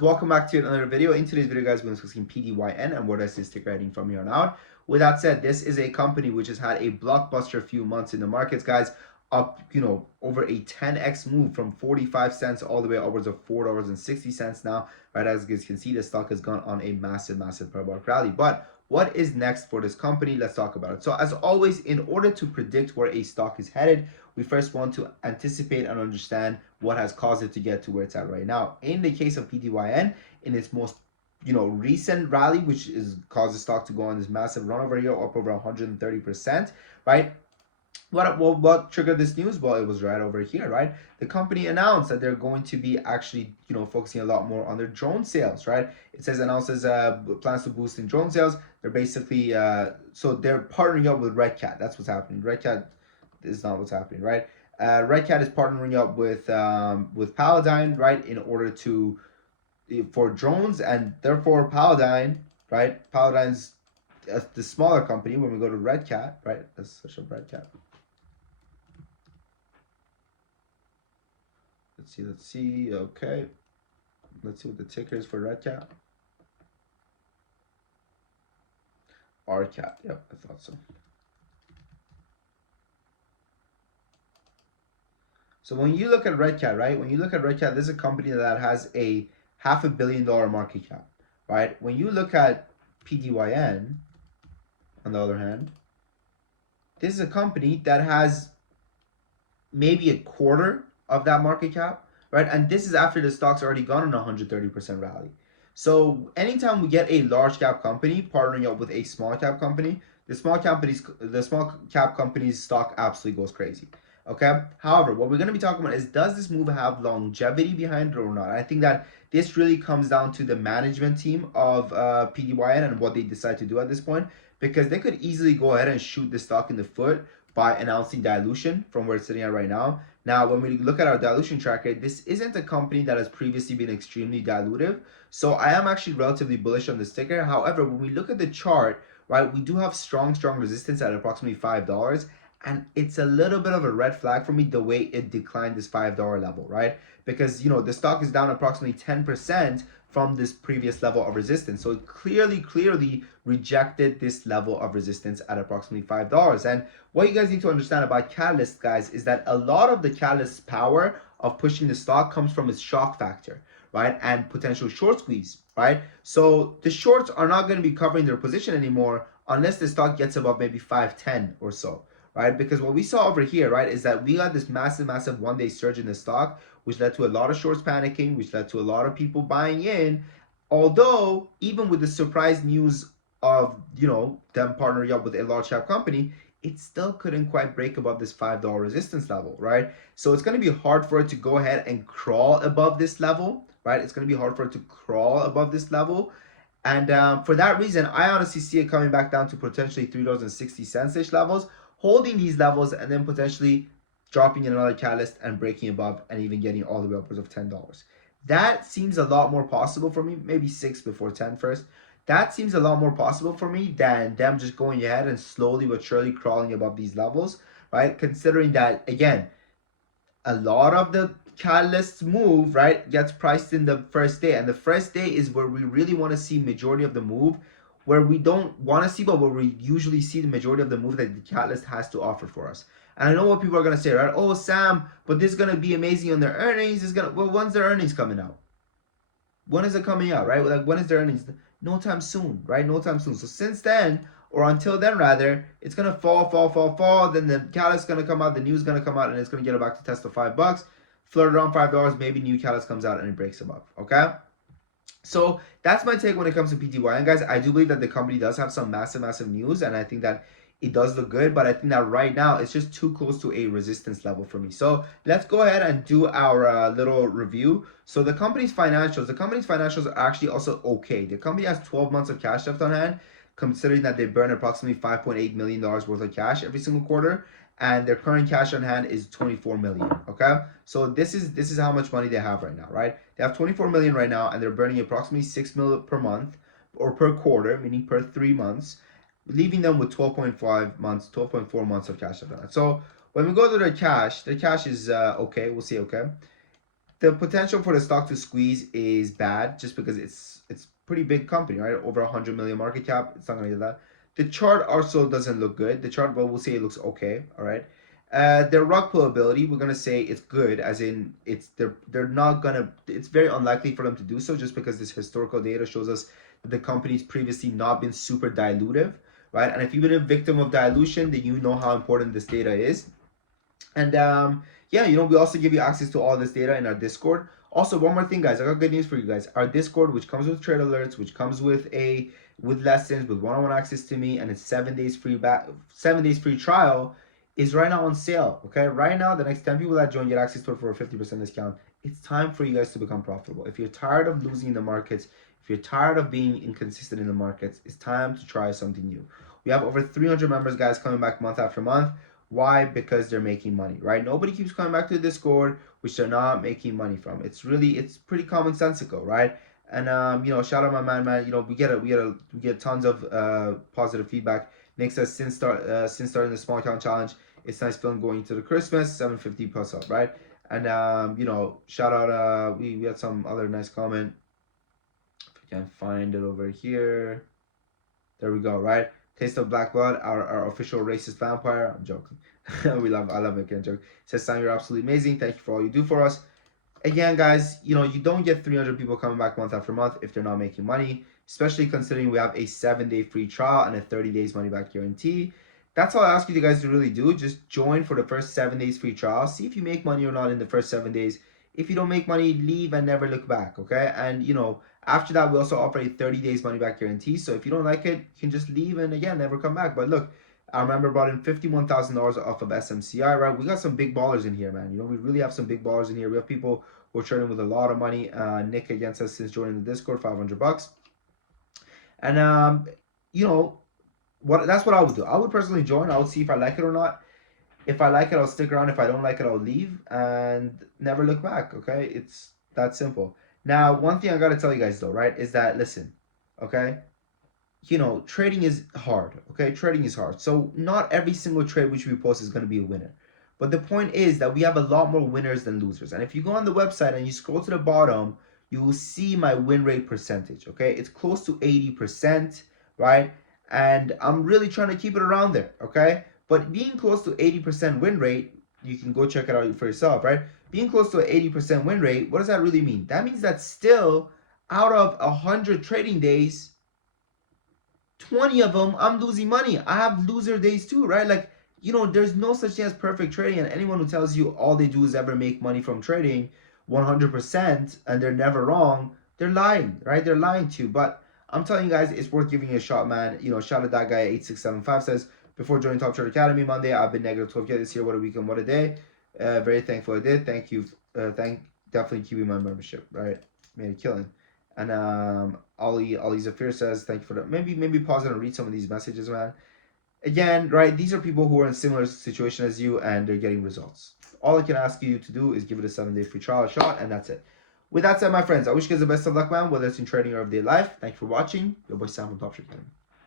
Welcome back to another video. In today's video, guys, we're discussing Pdyn and what is this ticker heading from here on out. With that said, this is a company which has had a blockbuster few months in the markets, guys. Up, over a 10x move from 45 cents all the way upwards of $4.60 now. Right, as you guys can see, the stock has gone on a massive parabolic rally. But what is next for this company? Let's talk about it. So as always, in order to predict where a stock is headed, we first want to anticipate and understand what has caused it to get to where it's at right now. In the case of Pdyn, in its most recent rally, which is caused the stock to go on this massive run over here, up over 130%, right? What triggered this news? Well, it was right over here, right? The company announced that they're going to be actually, focusing a lot more on their drone sales, right? It says announces plans to boost in drone sales. They're basically so they're partnering up with Red Cat. That's what's happening. Red Cat is not what's happening, right? Red Cat is partnering up with Pdyn, right, in order for drones, and therefore Pdyn, right? Pdyn's the smaller company. When we go to Red Cat, right? Let's search up Red Cat. Let's see. Okay. Let's see what the ticker is for Red Cat. RCAT. Yep, I thought so. So when you look at Red Cat, right? When you look at Red Cat, this is a company that has a $500 million market cap, right? When you look at Pdyn, on the other hand, this is a company that has maybe a quarter of that market cap, right? And this is after the stock's already gone on a 130% rally. So anytime we get a large cap company partnering up with a small cap company, the small cap company's stock absolutely goes crazy. Okay. However, what we're going to be talking about is, does this move have longevity behind it or not? I think that this really comes down to the management team of Pdyn and what they decide to do at this point, because they could easily go ahead and shoot the stock in the foot by announcing dilution from where it's sitting at right now. Now, when we look at our dilution tracker, this isn't a company that has previously been extremely dilutive. So I am actually relatively bullish on this ticker. However, when we look at the chart, right, we do have strong resistance at approximately $5. And it's a little bit of a red flag for me, the way it declined this $5 level, right? Because, the stock is down approximately 10% from this previous level of resistance. So it clearly rejected this level of resistance at approximately $5. And what you guys need to understand about catalysts, guys, is that a lot of the catalyst power of pushing the stock comes from its shock factor, right? And potential short squeeze, right? So the shorts are not going to be covering their position anymore unless the stock gets above maybe 510 or so, right? Because what we saw over here, right, is that we got this massive one-day surge in the stock, which led to a lot of shorts panicking, which led to a lot of people buying in. Although, even with the surprise news of, them partnering up with a large cap company, it still couldn't quite break above this $5 resistance level, right? So it's going to be hard for it to go ahead and crawl above this level, right? It's going to be hard for it to crawl above this level. And for that reason, I honestly see it coming back down to potentially $3.60-ish levels, holding these levels, and then potentially dropping in another catalyst and breaking above and even getting all the way upwards of $10. That seems a lot more possible for me. Maybe 6 before 10 first. That seems a lot more possible for me than them just going ahead and slowly but surely crawling above these levels, right? Considering that, again, a lot of the catalysts move, right, gets priced in the first day. And the first day is where we really want to see majority of the move, where we don't want to see, but where we usually see the majority of the move that the catalyst has to offer for us. And I know what people are going to say, right? Oh, Sam, but this is going to be amazing on their earnings. Well, when's their earnings coming out? When is it coming out, right? Like, when is their earnings? No time soon, right? No time soon. So since then, or until then rather, it's going to fall. Then the catalyst is going to come out, the news is going to come out, and it's going to get it back to test of $5. Flirt around $5, maybe new catalyst comes out and it breaks above, okay? So that's my take when it comes to Pdyn, guys. I do believe that the company does have some massive news, and I think that it does look good, but I think that right now it's just too close to a resistance level for me. So let's go ahead and do our little review. So the company's financials are actually also okay. The company has 12 months of cash left on hand, considering that they burn approximately $5.8 million worth of cash every single quarter, and their current cash on hand is $24 million. Okay, so this is how much money they have right now, right? They have $24 million right now, and they're burning approximately $6 million per month or per quarter, meaning per 3 months, leaving them with 12.4 months of cash left on hand. So when we go to their cash is okay. We'll see. Okay, the potential for the stock to squeeze is bad just because it's pretty big company, right? Over 100 million market cap. It's not gonna get that. The chart also doesn't look good. The chart, but we'll say it looks okay. All right. Their rug pull ability, we're gonna say it's good, as in they're not gonna. It's very unlikely for them to do so, just because this historical data shows us that the company's previously not been super dilutive, right? And if you've been a victim of dilution, then you know how important this data is. And yeah, we also give you access to all this data in our Discord. Also, one more thing, guys, I got good news for you guys. Our Discord, which comes with trade alerts, which comes with lessons, with one-on-one access to me, and it's 7 days free trial, is right now on sale. Okay, right now, the next 10 people that join get access to it for a 50% discount. It's time for you guys to become profitable. If you're tired of losing in the markets, if you're tired of being inconsistent in the markets, it's time to try something new. We have over 300 members, guys, coming back month after month. Why? Because they're making money, right? Nobody keeps coming back to the Discord, which they're not making money from. It's pretty commonsensical, right? And shout out my man. We get tons of positive feedback. Nick says since starting the small account challenge, it's nice feeling going into the Christmas 750 plus up, right? And shout out. We had some other nice comment. If I can't find it over here, there we go, right? Taste of Black Blood, our official racist vampire. I'm joking. I love making a joke. It says, Sam, you're absolutely amazing. Thank you for all you do for us. Again, guys, you don't get 300 people coming back month after month if they're not making money, especially considering we have a 7-day free trial and a 30 days money back guarantee. That's all I ask you guys to really do. Just join for the first 7 days free trial. See if you make money or not in the first 7 days. If you don't make money, leave and never look back, okay? And, after that, we also offer a 30 days money back guarantee. So if you don't like it, you can just leave and, again, never come back. But look, our member brought in $51,000 off of SMCI, right? We got some big ballers in here, man. We really have some big ballers in here. We have people who are trading with a lot of money. Nick against us since joining the Discord, $500. And, that's what I would do. I would personally join. I would see if I like it or not. If I like it, I'll stick around. If I don't like it, I'll leave and never look back, okay? It's that simple. Now, one thing I got to tell you guys, though, right, is that, listen, okay? Trading is hard, okay? Trading is hard. So not every single trade which we post is going to be a winner. But the point is that we have a lot more winners than losers. And if you go on the website and you scroll to the bottom, you will see my win rate percentage, okay? It's close to 80%, right? And I'm really trying to keep it around there, okay? But being close to 80% win rate, you can go check it out for yourself, right? Being close to an 80% win rate, what does that really mean? That means that still, out of 100 trading days, 20 of them, I'm losing money. I have loser days too, right? Like, there's no such thing as perfect trading. And anyone who tells you all they do is ever make money from trading 100% and they're never wrong, they're lying, right? They're lying to you. But I'm telling you guys, it's worth giving it a shot, man. Shout out that guy, 8675 says, before joining Top Trade Academy Monday, I've been negative 12K this year. What a weekend, what a day. Very thankful I did. Thank you. Definitely keeping my membership, right? Made a killing. And Ali Zafir says, thank you for that. Maybe pause it and read some of these messages, man. Again, right, these are people who are in a similar situation as you and they're getting results. All I can ask you to do is give it a 7-day free trial shot, and that's it. With that said, my friends, I wish you guys the best of luck, man, whether it's in trading or everyday life. Thank you for watching. Your boy Sam from Top Trade Academy.